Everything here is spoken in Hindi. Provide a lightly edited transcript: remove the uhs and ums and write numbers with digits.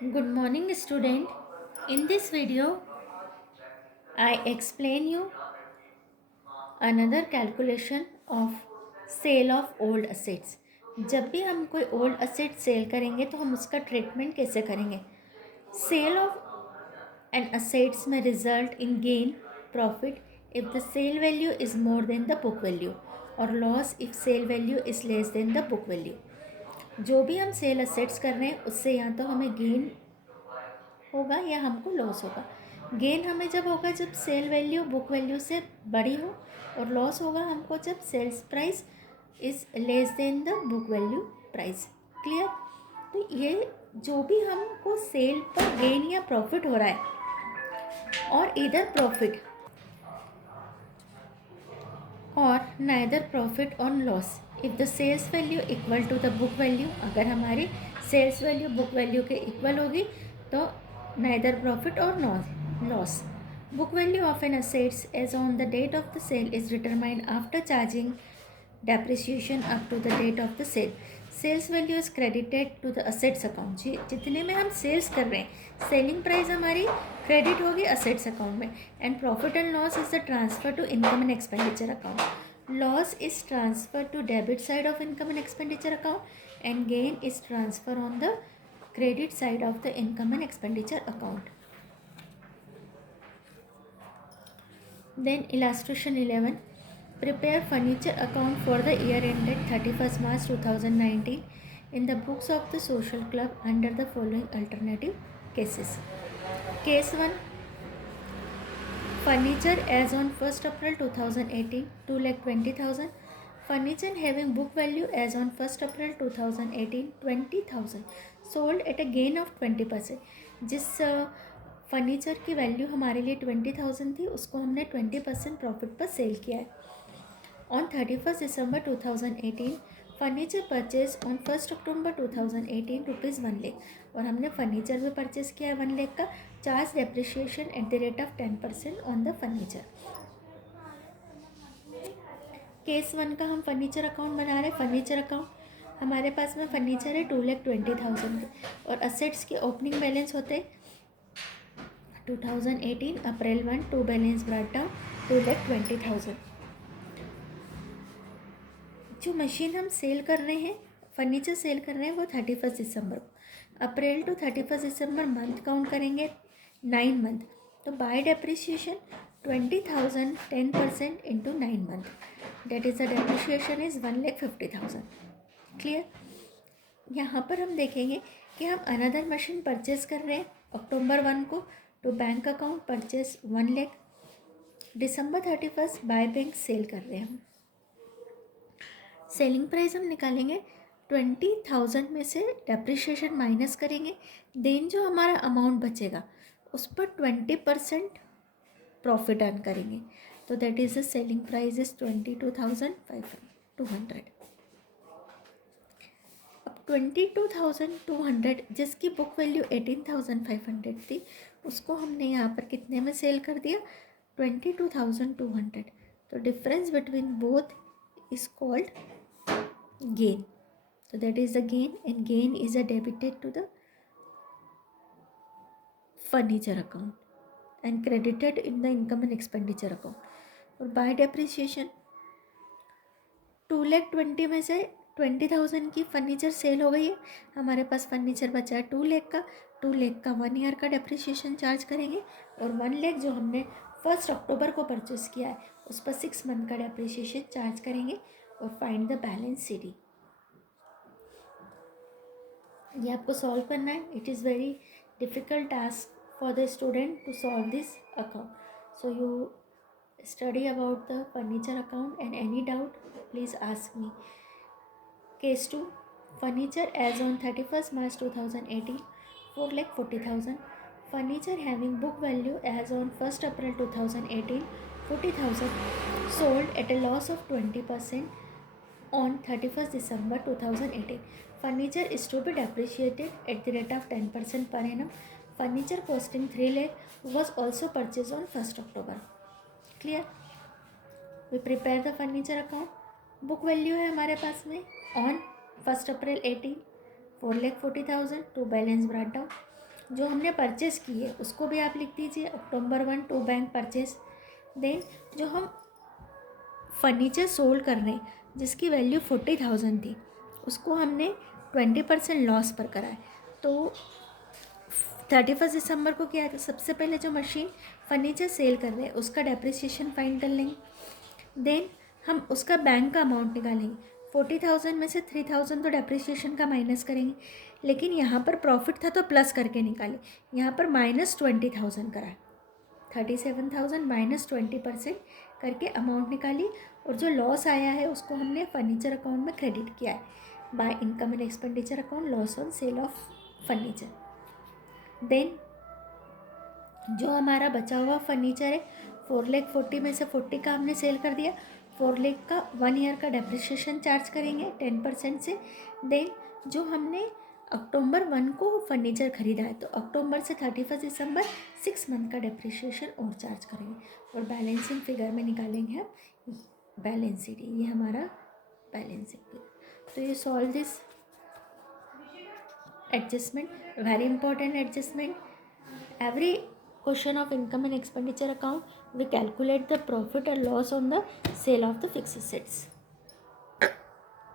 Good morning, student. In this video, I explain you another calculation of sale of old assets. जब भी हम कोई ओल्ड असेट सेल करेंगे तो हम उसका ट्रीटमेंट कैसे करेंगे. सेल ऑफ एन असेट्स में result in gain profit if the sale value is more than the book value और loss if sale value is less than the book value. जो भी हम सेल असेट्स कर रहे हैं उससे या तो हमें गेन होगा या हमको लॉस होगा. गेन हमें जब होगा जब सेल वैल्यू बुक वैल्यू से बड़ी हो और लॉस होगा हमको जब sales price is less than the book value price. Clear. तो ये जो भी हमको सेल पर गेन या प्रॉफिट हो रहा है और इधर प्रॉफिट और नाइदर प्रॉफिट और loss if the sales value equal to the book value. अगर हमारी सेल्स वैल्यू बुक वैल्यू के इक्वल होगी तो neither profit or loss. Book value of an assets as on the date of the sale is determined after charging depreciation up to the date of the sale. Sales value is credited to the assets account. जितने में हम सेल्स कर रहे हैं सेलिंग प्राइस हमारी क्रेडिट होगी असेट्स अकाउंट में. And profit and loss is the transfer to income and expenditure account. Loss is transfer to debit side of income and expenditure account and gain is transfer on the credit side of the income and expenditure account. Then illustration 11. Prepare furniture account for the year ended 31st March 2019 in the books of the social club under the following alternative cases. Case 1. Furniture as on 1st April 2018 2,20,000. Furniture having book value as on 1st April 2018 20,000 sold at a gain of 20%. जिस फर्नीचर की वैल्यू हमारे लिए 20,000 थी उसको हमने 20% प्रॉफिट पर सेल किया है. On 31st December 2018 furniture purchase on 1st October 2018 rupees 1 lakh. और हमने फर्नीचर भी परचेज किया है 1 लाख का. Charge depreciation at the rate of 10% on the furniture. Case 1 का हम फर्नीचर अकाउंट बना रहे हैं. फर्नीचर अकाउंट हमारे पास में फर्नीचर है 2,20,000 और असेट्स के ओपनिंग बैलेंस होते 2018 अप्रैल 1 टू बैलेंस ब्रॉट डाउन 2,20,000. जो मशीन हम सेल कर रहे हैं फर्नीचर सेल कर रहे हैं वो 31st दिसंबर को. April to 31st December month count करेंगे 9 मंथ. तो by depreciation 20,000 10% into 9 month. That is the depreciation is 1,50,000. Clear. यहाँ पर हम देखेंगे कि हम अनदर मशीन परचेज कर रहे हैं अक्टूबर 1 को. तो बैंक अकाउंट परचेज 1 लाख. दिसंबर 31st बाय बैंक सेल कर रहे हैं हम. सेलिंग प्राइस हम निकालेंगे 20,000 में से डेप्रिशिएशन माइनस करेंगे. देन जो हमारा अमाउंट बचेगा उस पर 20% प्रॉफिट अर्न करेंगे. तो that is the selling price is 22,200. अब 22,200 जिसकी बुक वैल्यू 18,500 थी उसको हमने यहाँ पर कितने में सेल कर दिया 22,200. तो difference between both is called gain. So that is the gain and gain is a debited to the furniture account and credited in the income and expenditure account. और by depreciation 2,20,000 में से 20,000 की फर्नीचर सेल हो गई है. हमारे पास फर्नीचर बचा है 2 लाख का. 2 लाख का 1 ईयर का डेप्रिसिएशन चार्ज करेंगे और 1 लाख जो हमने 1 अक्टूबर को परचेस किया है उस पर 6 मंथ का डेप्रिसिएशन चार्ज करेंगे और फाइंड द बैलेंस सीडी. ये आपको सॉल्व करना है. It is very difficult task for the student to solve this account. So you study about the furniture account and any doubt please ask me. Case 2. Furniture as on 31st March 2018 4,40,000. Furniture having book value as on 1st April 2018 40,000 sold at a loss of 20% on 31st December 2018. Furniture is to be depreciated at the rate of 10% per annum. Furniture costing 3 lakh was also purchased on 1st October. Clear? We prepare the furniture account. Book value है हमारे पास में on 1st April 18 4,40,000 to balance brought down. जो हमने परचेस की है उसको भी आप लिख दीजिए, अक्टूबर 1 टू बैंक परचेस। देन जो हम फर्नीचर सोल्ड कर रहे हैं जिसकी वैल्यू 40,000 थी, उसको हमने 20% लॉस पर करा है। तो 31 दिसंबर को क्या है, सबसे पहले जो मशीन फर्नीचर सेल कर रहे हैं उसका डेप्रिसिएशन फाइंड कर लेंगे। देन हम उसका बैंक का अमाउंट निकालेंगे। 40,000 में से 3,000 तो डेप्रिसिएशन का माइनस करेंगे, लेकिन यहाँ पर प्रॉफिट था तो प्लस करके निकाले, यहाँ पर -20,000 करा। 37,000 -20% करके अमाउंट निकाली, और जो लॉस आया है उसको हमने फर्नीचर अकाउंट में क्रेडिट किया है by income and expenditure account, loss on sale of furniture. Then जो हमारा बचा हुआ फर्नीचर है 4,40,000 में से 40 का हमने सेल कर दिया, 4,00,000 का 1 ईयर का डेप्रिसिएशन चार्ज करेंगे 10% से। देन जो हमने अक्टूबर 1 को फर्नीचर खरीदा है तो अक्टूबर से 31 दिसंबर 6 मंथ का डेप्रिसिएशन और चार्ज करेंगे, और बैलेंसिंग फिगर में निकालेंगे हम बैलेंस शीट, ये हमारा बैलेंसिंग फिगर। तो ये solve this adjustment, very important adjustment. Every question of income and expenditure account we calculate the profit or loss on the sale of the fixed assets.